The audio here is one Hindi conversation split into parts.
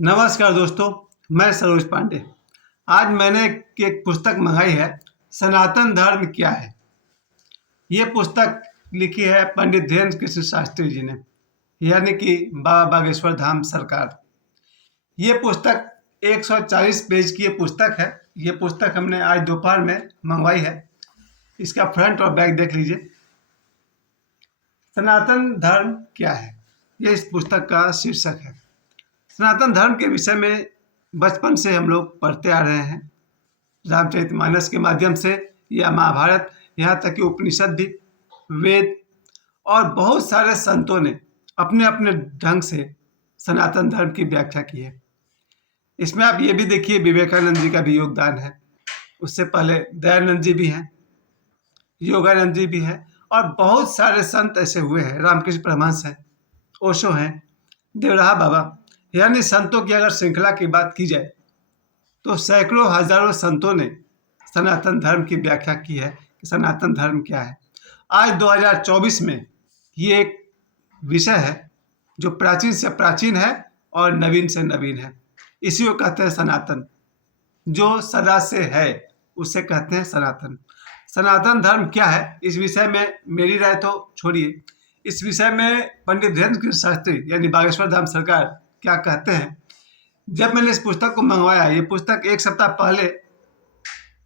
नमस्कार दोस्तों, मैं सरोज पांडे। आज मैंने एक पुस्तक मंगाई है, सनातन धर्म क्या है। ये पुस्तक लिखी है पंडित धीरेन्द्र कृष्ण शास्त्री जी ने, यानी कि बाबा बागेश्वर धाम सरकार। ये पुस्तक 140 पेज की ये पुस्तक है। ये पुस्तक हमने आज दोपहर में मंगवाई है। इसका फ्रंट और बैक देख लीजिए। सनातन धर्म क्या है, ये इस पुस्तक का शीर्षक है। सनातन धर्म के विषय में बचपन से हम लोग पढ़ते आ रहे हैं, रामचरितमानस के माध्यम से या महाभारत, यहाँ तक कि उपनिषद भी, वेद और बहुत सारे संतों ने अपने अपने ढंग से सनातन धर्म की व्याख्या की है। इसमें आप ये भी देखिए, विवेकानंद जी का भी योगदान है। उससे पहले दयानंद जी भी हैं, योगानंद जी भी हैं, और बहुत सारे संत ऐसे हुए हैं। रामकृष्ण परमहंस हैं, ओशो हैं, देवराहा बाबा। यानी संतों की अगर श्रृंखला की बात की जाए तो सैकड़ों हजारों संतों ने सनातन धर्म की व्याख्या की है कि सनातन धर्म क्या है। आज 2024 में ये एक विषय है जो प्राचीन से प्राचीन है और नवीन से नवीन है। इसी को कहते हैं सनातन। जो सदा से है उसे कहते हैं सनातन। सनातन धर्म क्या है, इस विषय में मेरी राय तो छोड़िए, इस विषय में पंडित धीरेन्द्र कृष्ण शास्त्री यानी बागेश्वर धाम सरकार क्या कहते हैं। जब मैंने इस पुस्तक को मंगवाया, ये पुस्तक एक सप्ताह पहले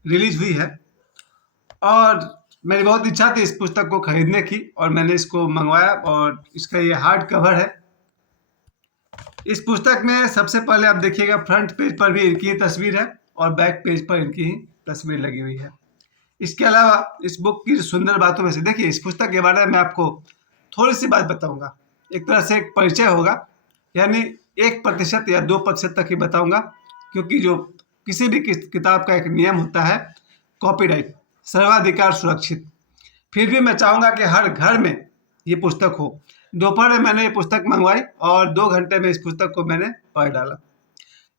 रिलीज हुई है और मेरी बहुत इच्छा थी इस पुस्तक को खरीदने की, और मैंने इसको मंगवाया। और इसका ये हार्ड कवर है। इस पुस्तक में सबसे पहले आप देखिएगा, फ्रंट पेज पर भी इनकी ही तस्वीर है और बैक पेज पर इनकी ही तस्वीर लगी हुई है। इसके अलावा इस बुक की सुंदर बातों में से देखिए, इस पुस्तक के बारे में आपको थोड़ी सी बात बताऊंगा। एक तरह से एक परिचय होगा, यानी 1% या 2% तक ही बताऊंगा, क्योंकि जो किसी भी किताब का एक नियम होता है, कॉपीराइट, सर्वाधिकार सुरक्षित। फिर भी मैं चाहूँगा कि हर घर में ये पुस्तक हो। दोपहर में मैंने ये पुस्तक मंगवाई और 2 घंटे में इस पुस्तक को मैंने पढ़ डाला।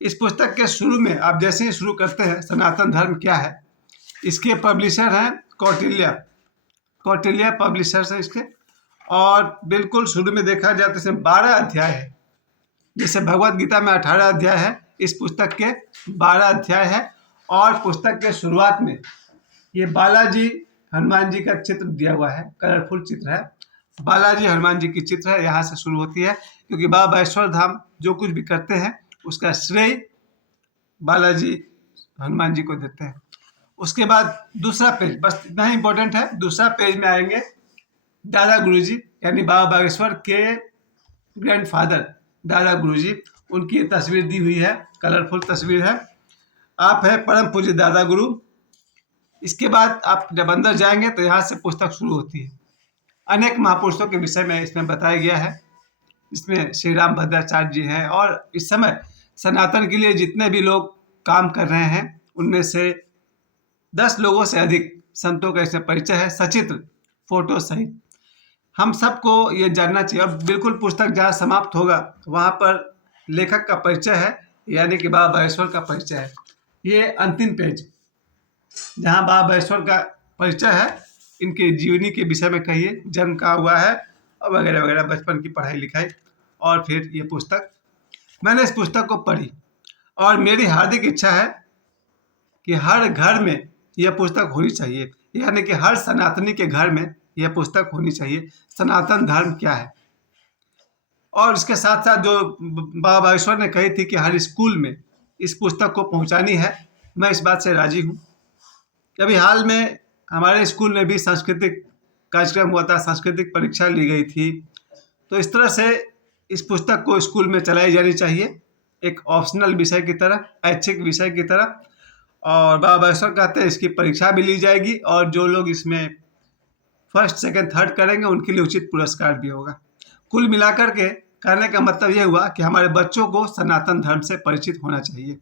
इस पुस्तक के शुरू में आप जैसे ही शुरू करते हैं, सनातन धर्म क्या है, इसके पब्लिशर हैं कौटिल्य पब्लिशर्स है इसके। और बिल्कुल शुरू में देखा जाए तो इसमें 12 अध्याय है। जैसे भगवत गीता में 18 अध्याय है, इस पुस्तक के 12 अध्याय है। और पुस्तक के शुरुआत में ये बालाजी हनुमान जी का चित्र दिया हुआ है, कलरफुल चित्र है। बालाजी हनुमान जी की चित्र है, यहाँ से शुरू होती है, क्योंकि बाबा बागेश्वर धाम जो कुछ भी करते हैं उसका श्रेय बालाजी हनुमान जी को देते हैं। उसके बाद दूसरा पेज, बस इतना ही इंपॉर्टेंट है। दूसरा पेज में आएंगे दादा गुरुजी, यानी बाबा बागेश्वर के ग्रैंडफादर दादा गुरुजी, उनकी तस्वीर दी हुई है, कलरफुल तस्वीर है। आप है परम पूज्य दादा गुरु। इसके बाद आप जब अंदर जाएंगे तो यहाँ से पुस्तक शुरू होती है। अनेक महापुरुषों के विषय में इसमें बताया गया है। इसमें श्री राम भद्राचार्य जी हैं, और इस समय सनातन के लिए जितने भी लोग काम कर रहे हैं उनमें से 10 लोगों से अधिक संतों का इसमें परिचय है, सचित्र फोटो सहित। हम सबको ये जानना चाहिए। और बिल्कुल पुस्तक जहाँ समाप्त होगा वहाँ पर लेखक का परिचय है, यानी कि बाबा बागेश्वर का परिचय है। ये अंतिम पेज जहाँ बाबा बागेश्वर का परिचय है, इनके जीवनी के विषय में कहिए, जन्म कहाँ हुआ है और वगैरह वगैरह, बचपन की पढ़ाई लिखाई। और फिर ये पुस्तक, मैंने इस पुस्तक को पढ़ी और मेरी हार्दिक इच्छा है कि हर घर में यह पुस्तक होनी चाहिए, यानी कि हर सनातनी के घर में यह पुस्तक होनी चाहिए, सनातन धर्म क्या है। और इसके साथ साथ जो बाबा बागेश्वर ने कही थी कि हर स्कूल में इस पुस्तक को पहुंचानी है, मैं इस बात से राजी हूं। अभी हाल में हमारे स्कूल में भी सांस्कृतिक कार्यक्रम हुआ था, सांस्कृतिक परीक्षा ली गई थी। तो इस तरह से इस पुस्तक को स्कूल में चलाई जानी चाहिए, एक ऑप्शनल विषय की तरह, ऐच्छिक विषय की तरह। और बाबा बागेश्वर कहते हैं इसकी परीक्षा भी ली जाएगी, और जो लोग इसमें फर्स्ट सेकंड थर्ड करेंगे उनके लिए उचित पुरस्कार भी होगा। कुल मिलाकर के कहने का मतलब यह हुआ कि हमारे बच्चों को सनातन धर्म से परिचित होना चाहिए।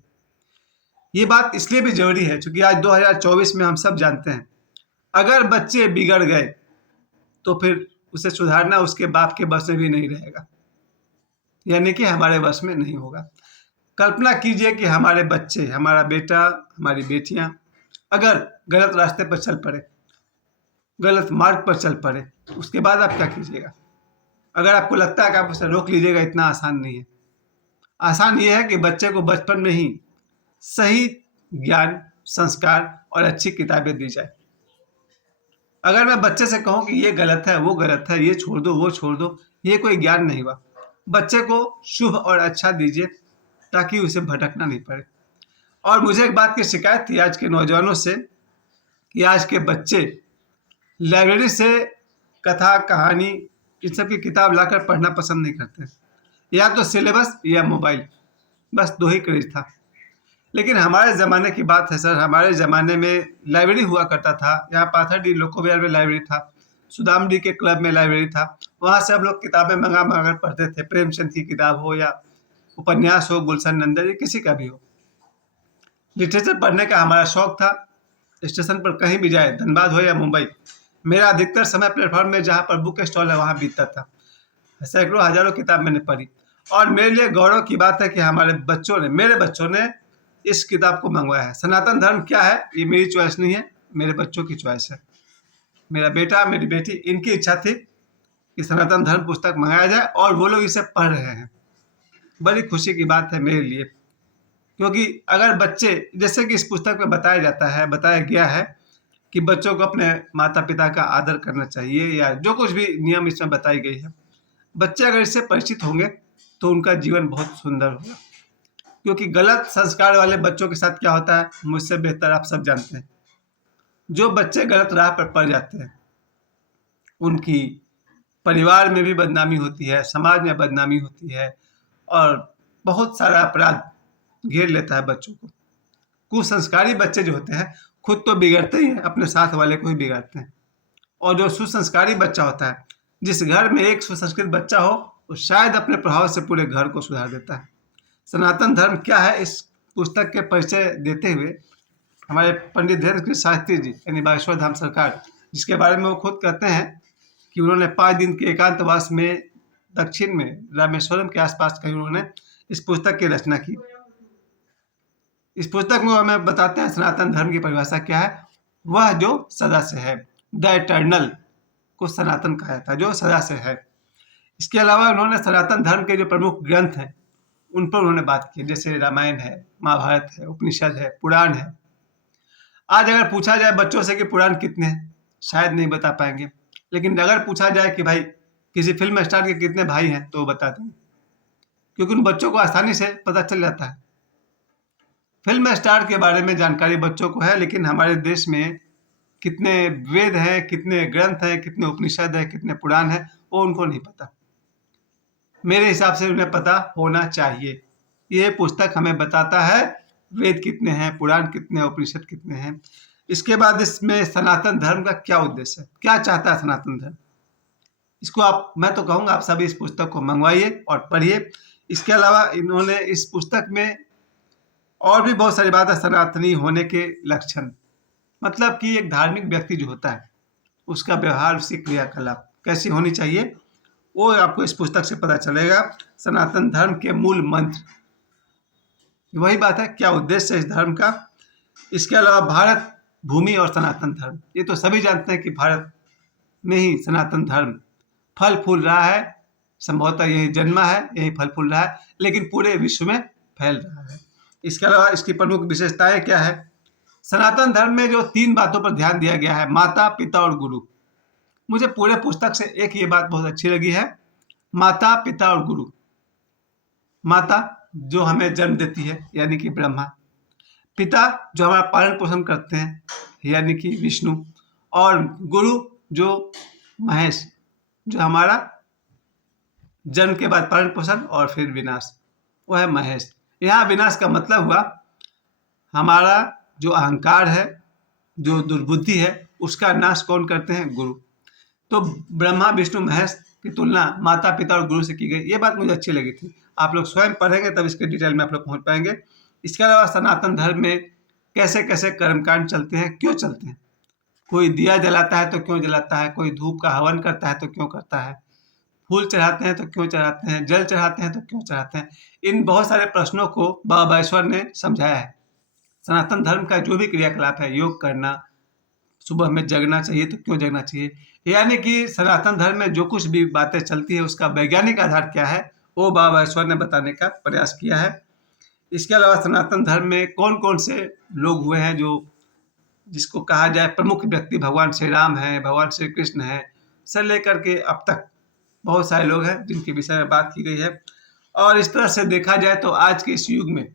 ये बात इसलिए भी जरूरी है क्योंकि आज 2024 में हम सब जानते हैं, अगर बच्चे बिगड़ गए तो फिर उसे सुधारना उसके बाप के बस में भी नहीं रहेगा, यानी कि हमारे बस में नहीं होगा। कल्पना कीजिए कि हमारे बच्चे, हमारा बेटा, हमारी बेटियां अगर गलत रास्ते पर चल पड़े, गलत मार्ग पर चल पड़े, उसके बाद आप क्या कीजिएगा। अगर आपको लगता है कि आप उसे रोक लीजिएगा, इतना आसान नहीं है। आसान ये है कि बच्चे को बचपन में ही सही ज्ञान, संस्कार और अच्छी किताबें दी जाए। अगर मैं बच्चे से कहूँ कि ये गलत है, वो गलत है, ये छोड़ दो, वो छोड़ दो, ये कोई ज्ञान नहीं हुआ। बच्चे को शुभ और अच्छा दीजिए ताकि उसे भटकना नहीं पड़े। और मुझे एक बात की शिकायत थी आज के नौजवानों से कि आज के बच्चे लाइब्रेरी से कथा, कहानी, इन सब की किताब लाकर पढ़ना पसंद नहीं करते। या तो सिलेबस या मोबाइल, बस दो ही क्रेज था। लेकिन हमारे ज़माने की बात है सर, हमारे ज़माने में लाइब्रेरी हुआ करता था। यहाँ पाथरडी लोको बिहार में लाइब्रेरी था, सुदामडी के क्लब में लाइब्रेरी था। वहाँ से हम लोग किताबें मंगा मंगा कर पढ़ते थे। प्रेमचंद की किताब हो या उपन्यास हो, गुलशन नंदन, या किसी का भी हो। लिटरेचर पढ़ने का हमारा शौक था। स्टेशन पर कहीं भी जाए, धनबाद हो या मुंबई, मेरा अधिकतर समय प्लेटफॉर्म में जहाँ पर बुक स्टॉल है वहाँ बीतता था। सैकड़ों हजारों किताब मैंने पढ़ी। और मेरे लिए गौरव की बात है कि हमारे बच्चों ने, मेरे बच्चों ने इस किताब को मंगवाया है। सनातन धर्म क्या है ये मेरी चॉइस नहीं है, मेरे बच्चों की चॉइस है। मेरा बेटा, मेरी बेटी, इनकी इच्छा थी कि सनातन धर्म पुस्तक मंगाया जाए और वो लोग इसे पढ़ रहे हैं। बड़ी खुशी की बात है मेरे लिए, क्योंकि अगर बच्चे, जैसे कि इस पुस्तक में बताया गया है कि बच्चों को अपने माता पिता का आदर करना चाहिए, या जो कुछ भी नियम इसमें बताई गई है, बच्चे अगर इससे परिचित होंगे तो उनका जीवन बहुत सुंदर होगा। क्योंकि गलत संस्कार वाले बच्चों के साथ क्या होता है, मुझसे बेहतर आप सब जानते हैं। जो बच्चे गलत राह पर पड़ जाते हैं उनकी परिवार में भी बदनामी होती है, समाज में बदनामी होती है, और बहुत सारा अपराध घेर लेता है बच्चों को। कुसंस्कारी बच्चे जो होते हैं खुद तो बिगड़ते ही हैं, अपने साथ वाले को ही बिगाड़ते हैं। और जो सुसंस्कारी बच्चा होता है, जिस घर में एक सुसंस्कृत बच्चा हो, वो शायद अपने प्रभाव से पूरे घर को सुधार देता है। सनातन धर्म क्या है, इस पुस्तक के परिचय देते हुए हमारे पंडित धीरेन्द्र कृष्ण शास्त्री जी, यानी बागेश्वर धाम सरकार, जिसके बारे में वो खुद कहते हैं कि उन्होंने 5 दिन के एकांतवास में दक्षिण में रामेश्वरम के आसपास कहीं उन्होंने इस पुस्तक की रचना की। इस पुस्तक में हमें बताते हैं सनातन धर्म की परिभाषा क्या है। वह जो सदा से है, द इटर्नल को सनातन कहा जाता है, जो सदा से है। इसके अलावा उन्होंने सनातन धर्म के जो प्रमुख ग्रंथ हैं उन पर उन्होंने बात की, जैसे रामायण है, महाभारत है, उपनिषद है, पुराण है। आज अगर पूछा जाए बच्चों से कि पुराण कितने हैं, शायद नहीं बता पाएंगे। लेकिन अगर पूछा जाए कि भाई किसी फिल्म स्टार के कितने भाई हैं, तो वो बता देंगे, क्योंकि उन बच्चों को आसानी से पता चल जाता है। फिल्म स्टार के बारे में जानकारी बच्चों को है, लेकिन हमारे देश में कितने वेद हैं, कितने ग्रंथ हैं, कितने उपनिषद हैं, कितने पुराण हैं, वो उनको नहीं पता। मेरे हिसाब से उन्हें पता होना चाहिए। ये पुस्तक हमें बताता है वेद कितने हैं, पुराण कितने हैं, उपनिषद कितने हैं। इसके बाद इसमें सनातन धर्म का क्या उद्देश्य है, क्या चाहता है सनातन धर्म, इसको मैं तो कहूँगा आप सभी इस पुस्तक को मंगवाइए और पढ़िए। इसके अलावा इन्होंने इस पुस्तक में और भी बहुत सारी बात है। सनातनी होने के लक्षण, मतलब कि एक धार्मिक व्यक्ति जो होता है उसका व्यवहार, उसकी क्रियाकलाप कैसी होनी चाहिए, वो आपको इस पुस्तक से पता चलेगा। सनातन धर्म के मूल मंत्र, वही बात है, क्या उद्देश्य है इस धर्म का। इसके अलावा भारत भूमि और सनातन धर्म, ये तो सभी जानते हैं कि भारत में ही सनातन धर्म फल फूल रहा है, संभवतः यही जन्मा है, यही फल फूल रहा है, लेकिन पूरे विश्व में फैल रहा है। इसके अलावा इसकी प्रमुख विशेषताएं क्या है। सनातन धर्म में जो 3 बातों पर ध्यान दिया गया है, माता, पिता और गुरु। मुझे पूरे पुस्तक से एक ये बात बहुत अच्छी लगी है, माता, पिता और गुरु। माता जो हमें जन्म देती है, यानी कि ब्रह्मा। पिता जो हमारा पालन पोषण करते हैं, यानी कि विष्णु। और गुरु जो महेश, जो हमारा जन्म के बाद पालन पोषण और फिर विनाश, वो है महेश। यहाँ विनाश का मतलब हुआ हमारा जो अहंकार है, जो दुर्बुद्धि है, उसका नाश कौन करते हैं, गुरु। तो ब्रह्मा, विष्णु, महेश की तुलना माता, पिता और गुरु से की गई। ये बात मुझे अच्छी लगी थी। आप लोग स्वयं पढ़ेंगे तब इसके डिटेल में आप लोग पहुँच पाएंगे। इसके अलावा सनातन धर्म में कैसे कैसे कर्मकांड चलते हैं, क्यों चलते हैं। कोई दिया जलाता है तो क्यों जलाता है, कोई धूप का हवन करता है तो क्यों करता है, फूल चढ़ाते हैं तो क्यों चढ़ाते हैं, जल चढ़ाते हैं तो क्यों चढ़ाते हैं। इन बहुत सारे प्रश्नों को बाबा बागेश्वर ने समझाया है। सनातन धर्म का जो भी क्रियाकलाप है, योग करना, सुबह में जगना चाहिए तो क्यों जगना चाहिए, यानी कि सनातन धर्म में जो कुछ भी बातें चलती है उसका वैज्ञानिक आधार क्या है, वो बाबा ईश्वर ने बताने का प्रयास किया है। इसके अलावा सनातन धर्म में कौन कौन से लोग हुए हैं जो जिसको कहा जाए प्रमुख व्यक्ति, भगवान श्री राम हैं, भगवान श्री कृष्ण हैं, से लेकर के अब तक बहुत सारे लोग हैं जिनके विषय में बात की गई है। और इस तरह से देखा जाए तो आज के इस युग में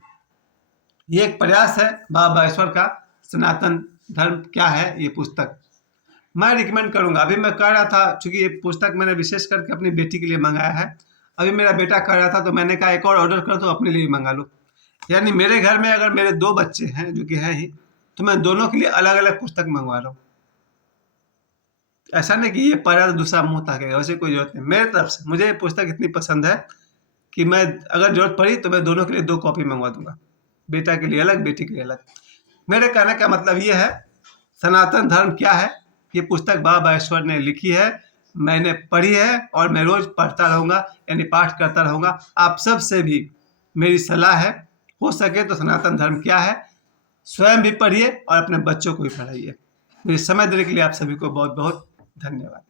ये एक प्रयास है बाबा ईश्वर का, सनातन धर्म क्या है, ये पुस्तक मैं रिकमेंड करूंगा। अभी मैं कह रहा था, चूंकि ये पुस्तक मैंने विशेष करके अपनी बेटी के लिए मंगाया है, अभी मेरा बेटा कह रहा था तो मैंने कहा एक और ऑर्डर कर दो, अपने लिए भी मंगा लो। यानी मेरे घर में अगर मेरे 2 बच्चे हैं, जो कि हैं ही, तो मैं दोनों के लिए अलग अलग पुस्तक मंगवा रहा हूँ। ऐसा नहीं कि ये पढ़ा तो दूसरा मुंह ताकेगा, वैसे कोई जरूरत नहीं। मेरे तरफ से मुझे ये पुस्तक इतनी पसंद है कि मैं अगर जरूरत पड़ी तो मैं दोनों के लिए 2 कॉपी मंगवा दूंगा, बेटा के लिए अलग, बेटी के लिए अलग। मेरे कहने का मतलब ये है, सनातन धर्म क्या है, ये पुस्तक बाबा ईश्वर ने लिखी है, मैंने पढ़ी है और मैं रोज पढ़ता रहूंगा, यानी पाठ करता रहूंगा। आप सब से भी मेरी सलाह है, हो सके तो सनातन धर्म क्या है स्वयं भी पढ़िए और अपने बच्चों को भी पढ़ाइए। मेरे समय देने के लिए आप सभी को बहुत बहुत धन्यवाद।